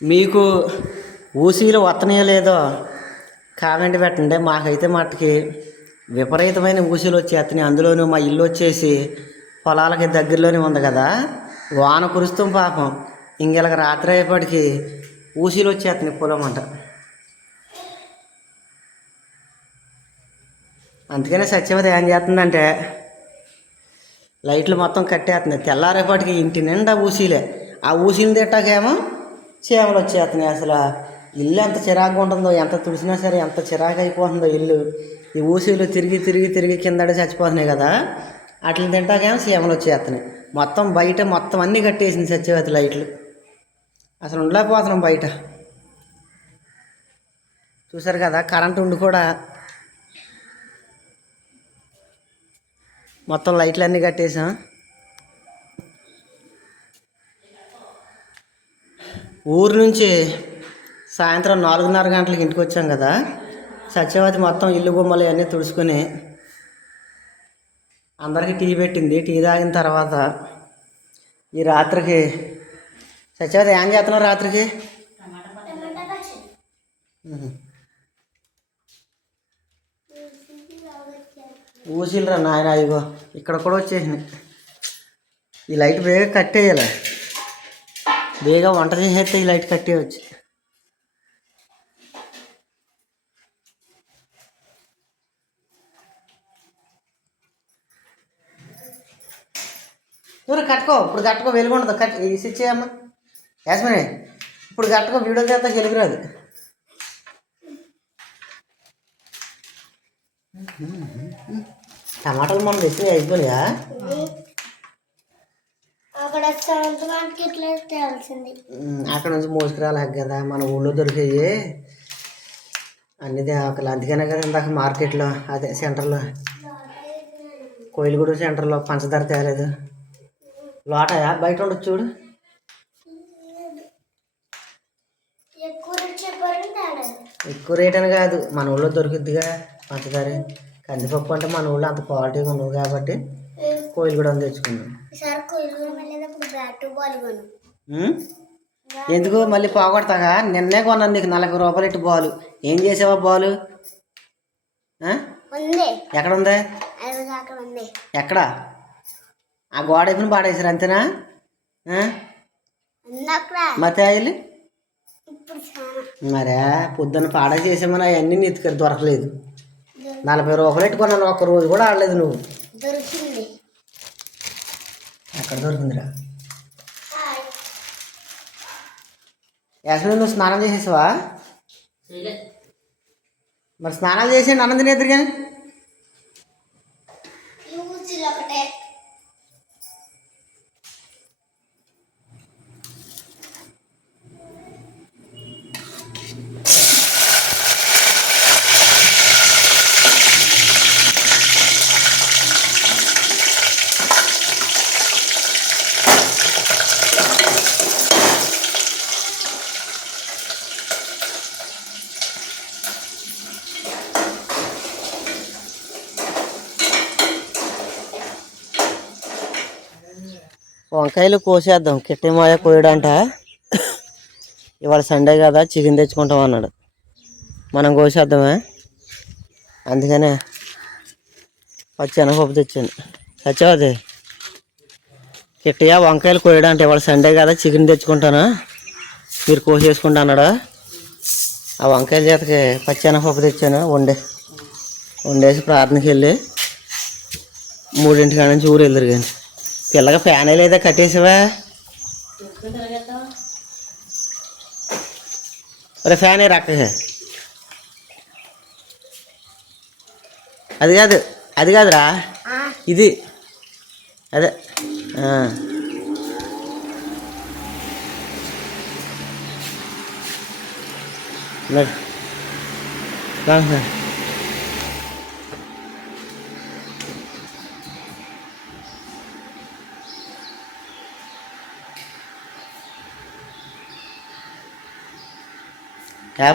మీకు ఊసీలు వత్తనయో లేదో కామెంట్ పెట్టండి. మాకైతే మట్టుకి విపరీతమైన ఊసీలు వచ్చేస్తున్నాయి. అందులోనూ మా ఇల్లు వచ్చేసి పొలాలకి దగ్గరలోనే ఉంది కదా, వాన కురుస్తాం పాపం. ఇంకెలాగ రాత్రి అయ్యేపటికి ఊసీలు వచ్చేస్తున్నాయి పొలం అంట. అందుకనే సత్యవతి ఏం చేస్తుందంటే లైట్లు మొత్తం కట్టేస్తున్నాయి. తెల్లారేపటికి ఇంటి నిండా ఊసీలే. ఆ ఊసీలు తిట్టాకేమో చీమలు వచ్చేస్తున్నాయి. అసలు ఇల్లు ఎంత చిరాకుగా ఉంటుందో, ఎంత తుడిసినా సరే ఎంత చిరాకు అయిపోతుందో ఇల్లు. ఈ ఊసీలు తిరిగి తిరిగి తిరిగి కిందడే చచ్చిపోతున్నాయి కదా, అట్లా తింటాకేమో చీమలు వచ్చేస్తున్నాయి. మొత్తం బయట మొత్తం అన్నీ కట్టేసింది సత్యవతి లైట్లు. అసలు ఉండలేకపోతున్నాం బయట. చూసారు కదా, కరెంటు ఉండి కూడా మొత్తం లైట్లు అన్నీ కట్టేసాం. ఊరు నుంచి సాయంత్రం 4:30 గంటలకు ఇంటికి వచ్చాం కదా, సత్యవతి మొత్తం ఇల్లు గుమ్మలు అన్నీ తుడుచుకొని అందరికీ టీ పెట్టింది. టీ తాగిన తర్వాత ఈ రాత్రికి సత్యవతి ఏం చేస్తున్నావు రాత్రికి? ఊసిలరా నాయన, ఇగో ఇక్కడ కూడా వచ్చేసినాయి. ఈ లైట్ బేగా కట్టేయాలి, బేగా వంట చేసేస్తే ఈ లైట్ కట్టేయచ్చు. చూడు కట్టుకో, ఇప్పుడు కట్టుకో, వెలుగుండదు. స్విచ్ చేయమ్మా యాస్మని, ఇప్పుడు కట్టుకో, వీడియో చేస్తా వెలుగురాదు. టమాటాలు మనం తెచ్చి అయిపోయా అక్కడ నుంచి మోసుకురాలేక కదా, మన ఊళ్ళో దొరికాయి అన్ని ఒకళ్ళు. అందుకనే కదా ఇందాక మార్కెట్లో, అదే సెంటర్లో, కోయిలగూడ సెంటర్లో పంచదార తేలేదు. లోటయా బయట ఉండొచ్చు చూడు. ఎక్కువ రేట్ అని కాదు, మన ఊళ్ళో దొరుకుద్దిగా పంచదార. కందిపప్పు అంటే మన ఊళ్ళో అంత క్వాలిటీగా ఉండదు కాబట్టి కోయిలగూడ తెచ్చుకున్నాం. ఎందుకు మళ్ళీ పోగొడతాగా? నిన్నే కొన్నాను నీకు 40 రూపాయలు ఇటు బాలు. ఏం చేసావా బాలు? ఎక్కడ ఉంది? ఎక్కడ? ఆ గోడ అయిపోయిన పాడేసారు అంతేనా? మతాయిలు మరే పొద్దున్న పాడా చేసామని అవన్నీ నీతికి దొరకలేదు. 40 రూపాయలు పెట్టుకున్నాను, ఒక్క రోజు కూడా ఆడలేదు నువ్వు. ఎక్కడ దొరికిందిరా? యాసమి నువ్వు స్నానం చేసేసావా? మరి స్నానాలు చేసేయండి, అన్నం తినేద్దరు కానీ. వంకాయలు కోసేద్దాం, కిట్టమాయ కోయడంట. ఇవాళ సండే కదా, చికెన్ తెచ్చుకుంటాం అన్నాడు. మనం కోసేద్దామే, అందుకనే పచ్చెనగపప్పు తెచ్చాను. సత్యవతి, కిట్టయ్య వంకాయలు కోయడంట. ఇవాళ సండే కదా, చికెన్ తెచ్చుకుంటాను, మీరు కోసేసుకుంటా అన్నాడు. ఆ వంకాయల చేతకి పచ్చెనగపప్పు తెచ్చాను. వండేసి ప్రార్థనకి వెళ్ళి 3 నుంచి ఊరు వెళ్ళరు. కానీ పిల్లగా ఫ్యాన్ లేదా కట్టేసావా? అరే ఫ్యాన్ రక్క, అది కాదురా, ఇది అదే.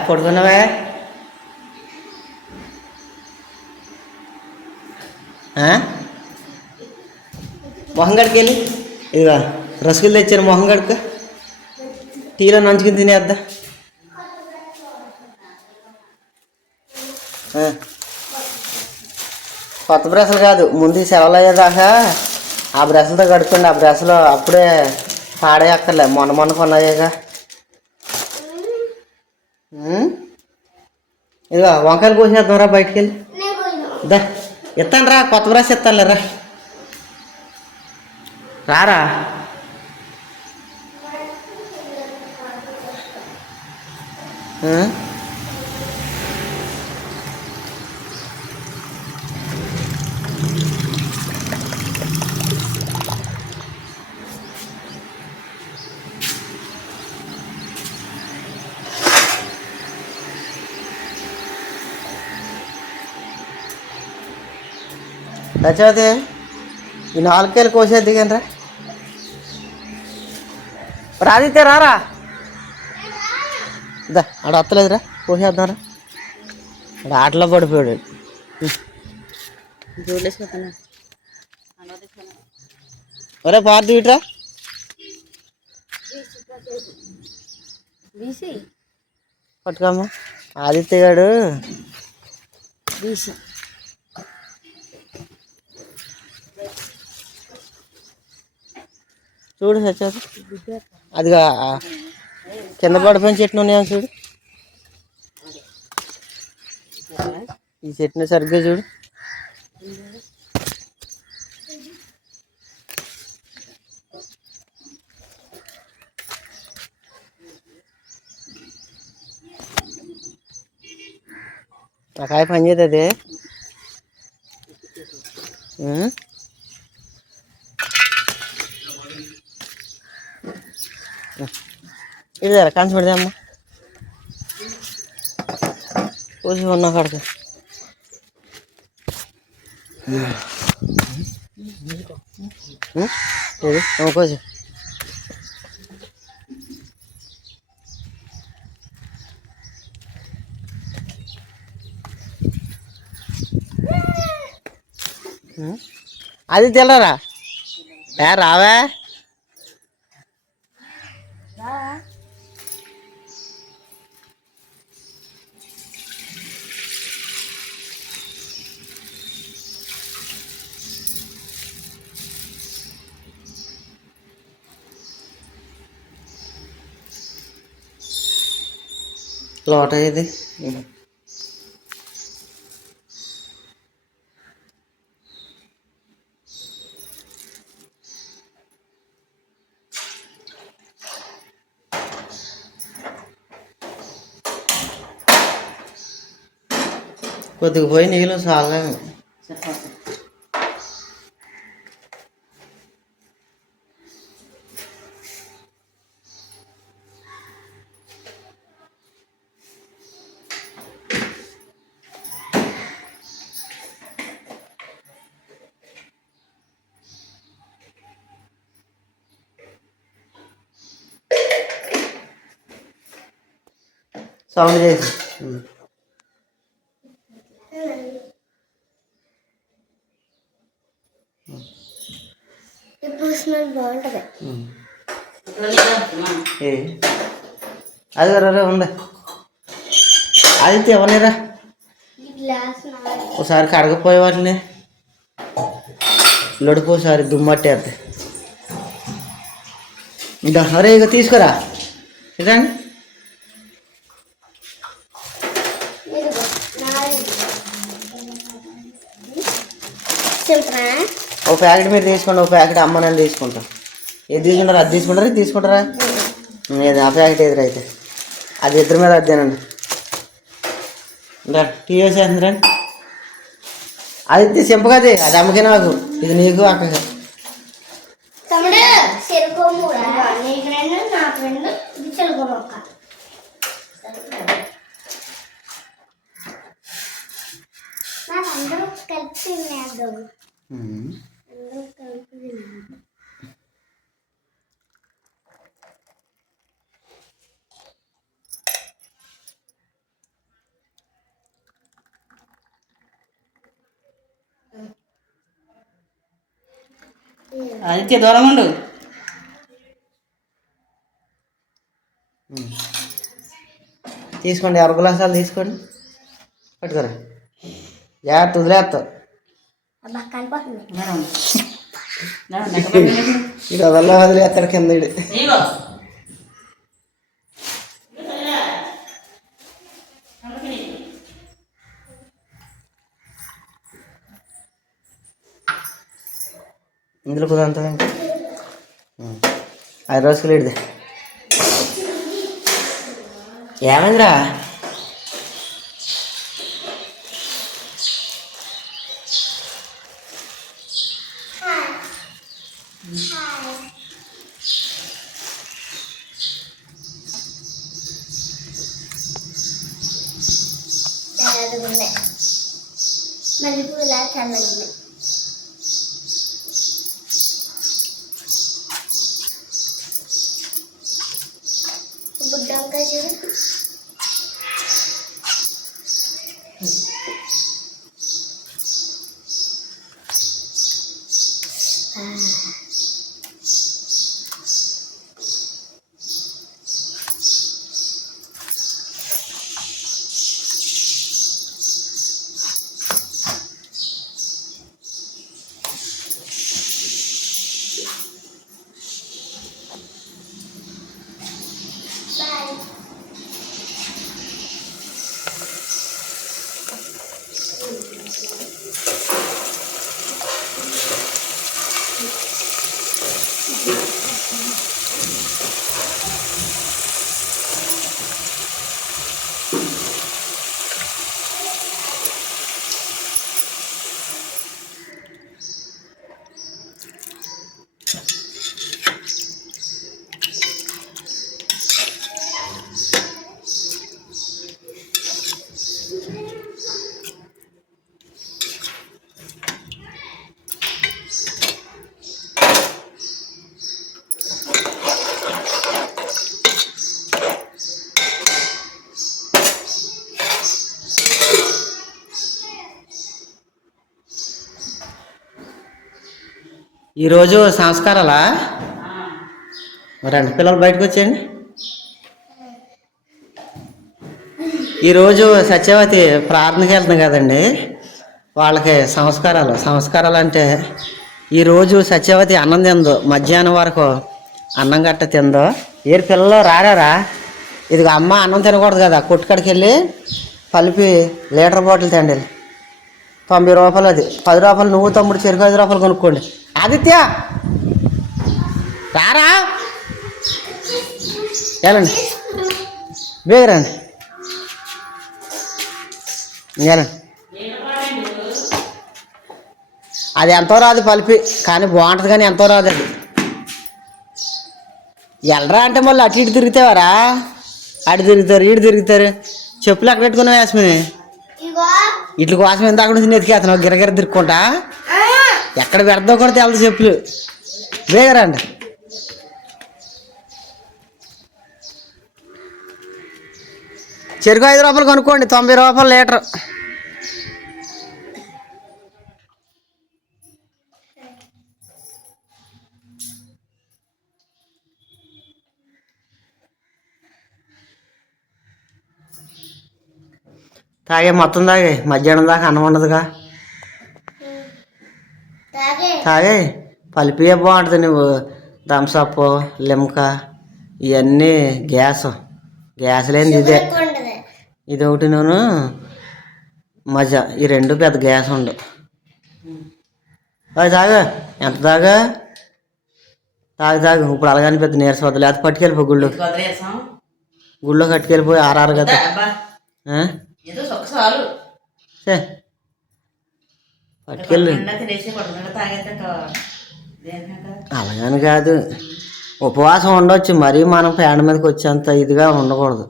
పడుకున్నావా? మొహం గడికి వెళ్ళి ఇదిగా రసగుల్లు తెచ్చాను, మొహం గడుక. టీలో నంచుకుని తినేద్దా. కొత్త బ్రష్లు కాదు, ముందు సెలవులు అయ్యేదాకా ఆ బ్రష్లతో కడుక్కోండి. ఆ బ్రష్లు అప్పుడే పాడేయక్కర్లే, మొన్న మొన్న కొన్నాయేగా. ఇదిగో వంకాయలు కోసేద్దాం రా, బయటికి వెళ్ళి దా. ఇస్తాను రా, కొత్త బ్రష్ ఇస్తానులే రా. రారా. సచివతే ఈ 4 కాయలు కోసేది దిగాను రా. రాదితే రారా. దా ఆడ వస్తలేదురా, కోసేద్దాం రా. ఆడ ఆటలో పడిపోయాడు. ఒరే పార్టీ ఇట్రా. పట్టుకోమ్మా. ఆదిత్య గారు చూడు సచ్చారు, అదిగా కింద పడిపోయిన చెట్లు ఉన్నాయని చూడు. ఈ చెట్టుని సరిగ్గా చూడు. ఆ కాయ పని చేస్తుంది. ఇది కంచి పెడితే అమ్మ కోసి ఉన్నా కడక. కోసి అది తెల్లరా. రావా. లోట ఇది కొద్దిగా పోయి నీళ్ళు చాలా. సౌండ్ చేసి బాగుంటుంది. అది రే ఉంది. అది ఎవరినిరా ఒకసారి కడగపోయే వాటిని లొడిపోసారి దుమ్మట్టేద్ది. ఇంకా అరే ఇక తీసుకురా ఇదండి. ఒక ప్యాకెట్ మీరు తీసుకోండి, ఒక ప్యాకెట్ అమ్మ నేను తీసుకుంటాను. ఏది తీసుకుంటారా, అది తీసుకుంటారా, ఇది తీసుకుంటారా. ఏది ఆ ప్యాకెట్ ఎదురైతే అది ఇద్దరి మీద అదేనండి. టీ వేసేస్తుంది రండి. అది సింపుగా అది అమ్మకి నాకు, ఇది నీకు అక్కగా. అది దూరం ఉండు. తీసుకోండి, ఎవరి గ్లాసాలు తీసుకోండి, పట్టుకోరా. జాగ్రత్త, వదిలేస్తావు. ఇడు వదల్లా వదిలేస్తాడు కింద. ఇందులో కుదంతా 5 రోజులు ఇడిదే. ఏమైందిరా? మల్లెపూల చల్లగా బుడ్డంకా చూడు. ఈరోజు సంస్కారాలా? రండి పిల్లలు బయటకు వచ్చేయండి. ఈరోజు సత్యవతి ప్రార్థనకి వెళ్తుంది కదండి, వాళ్ళకి సంస్కారాలు అంటే ఈరోజు సత్యవతి అన్నం తిందో, మధ్యాహ్నం వరకు అన్నం గట్ట తిందో. ఏరు పిల్లలు రారా? ఇదిగో అమ్మ అన్నం తినకూడదు కదా, కొట్టుకాడికి వెళ్ళి కలిపి లీటర్ బాటిల్ తండి, 90 రూపాయలు. అది 10 రూపాయలు. నువ్వు తమ్ముడు చెరుకు 5 రూపాయలు కొనుక్కోండి. ఆదిత్య రారా, వెళ్ళండి, బేగరండి, వెళ్ళండి. అది ఎంతో రాదు పలిపి, కానీ బాగుంటుంది, కానీ ఎంతో రాదు అది. వెళ్ళరా అంటే మళ్ళీ అటు ఇటు తిరుగుతావారా? అటు తిరుగుతారు, ఇటు తిరుగుతారు. చెప్పులు ఎక్కడ పెట్టుకున్నావు యాస్మిని? ఇట్ల కోసం ఎంత అక్కడ నుంచి ఎతికేస్తున్నావు గిరగిర తిరుక్కుంటా? ఎక్కడ పెడతా కూడా తెలదు చెప్పులు. బేగరండి. చెరుకు 5 రూపాయలు కొనుక్కోండి, 90 రూపాయలు లీటర్. తాగే మొత్తం తాగే, మధ్యాహ్నం దాకా అన్నం ఉండదుగా. తాగే పలిపియే బాగుంటుంది. నువ్వు థమ్సప్, లిమ్కా ఇవన్నీ గ్యాస్ లేనిది ఇదే. ఇది ఒకటి నేను మజా, ఈ 2 పెద్ద గ్యాస్ ఉండు. అది తాగా, ఎంత తాగా తాగు. ఇప్పుడు అలాగని పెద్ద నీరసం వద్దు, లేకపోతే పట్టుకెళ్ళిపో గుళ్ళో కట్టుకెళ్ళిపోయి ఆరారు కదా. పట్టుకెళ్ళి అలాగని కాదు, ఉపవాసం ఉండొచ్చు, మరీ మనం పేడ మీదకి వచ్చేంత ఇదిగా ఉండకూడదు.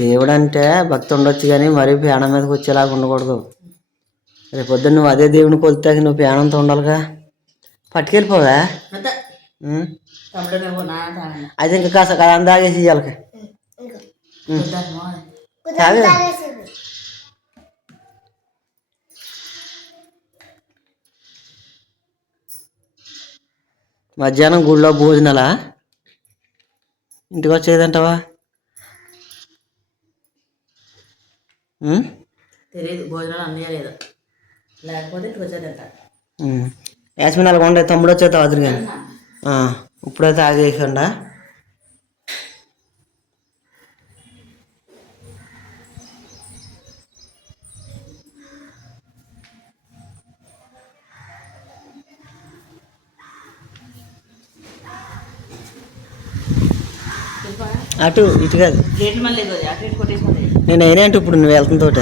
దేవుడంటే భక్తి ఉండొచ్చు, కానీ మరీ పేడ మీదకి వచ్చేలాగా ఉండకూడదు. రేపు పొద్దున్న నువ్వు అదే దేవుని కొలితాక నువ్వు పేడంతో ఉండాలిగా. పట్టుకెళ్ళిపోవా? అది ఇంకా కాస్త కదా అందాగేసి ఇవ్వాలి. తాగు. మధ్యాహ్నం గుళ్ళో భోజనాలా? ఇంటికి వచ్చేదంటావా? తెలియదు, భోజనాలు అన్నీ లేదు, లేకపోతే ఇంటికి వచ్చేదంట. యాస్మిన్ అలాగ ఉండే, తమ్ముడు వచ్చేది అదురు కానీ ఇప్పుడైతే ఆగేయకుండా. అటు ఇటు కాదు, గేట్లు మళ్ళీ లేదు, అటు ఇటు కొట్టేసి మళ్ళీ. నేను అయినా అంటే ఇప్పుడు నువ్వు వెళ్తున్న తోట.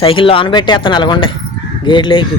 సైకిల్ లోన పెట్టి అతను అలాగుండే గేట్లేకి.